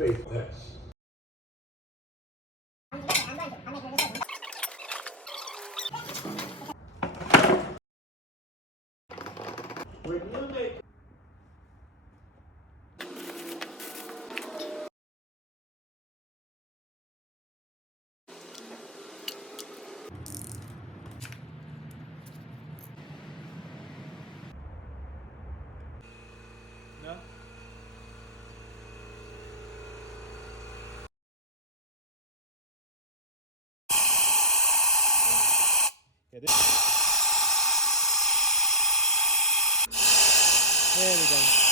faithfulness. When you make No? Yeah, this. There we go.